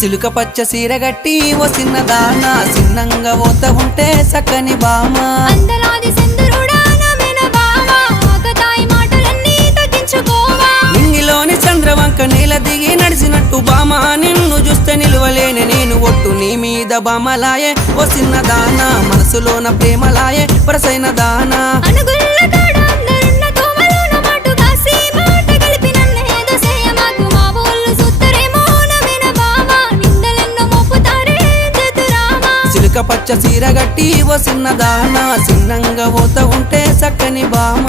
సిలుక పచ్చ సీరగట్టి ఓ చిన్నదానా చిన్నంగా పోత ఉంటే సక్కని బామ అందలాది సెందురుడా నమెన బావా ఆకతాయి మాటలన్నీ తగ్గించుకోవా నింగిలోని చంద్రవంక నీల దిగి నడిచినట్టు బామ నిన్ను చూస్తే నిలువలేని నేను ఒట్టు నీ మీద బామలాయే ఓ చిన్నదానా మనసులోన ప్రేమలాయే వరసైన దానా అనుగుల్ల కాడ అందరున్న తోమలోన మాటు కాసి మాట కలిపి నన్నేదో చేయమాకు మా ఊళ్ళు సుత్తరేమో నమెన బావా నిందలెన్నో మోపుతారే జతురామా సిలుక పచ్చ సీరగట్టి ఓ చిన్నదానా చిన్నంగా పోత ఉంటే సక్కని బామ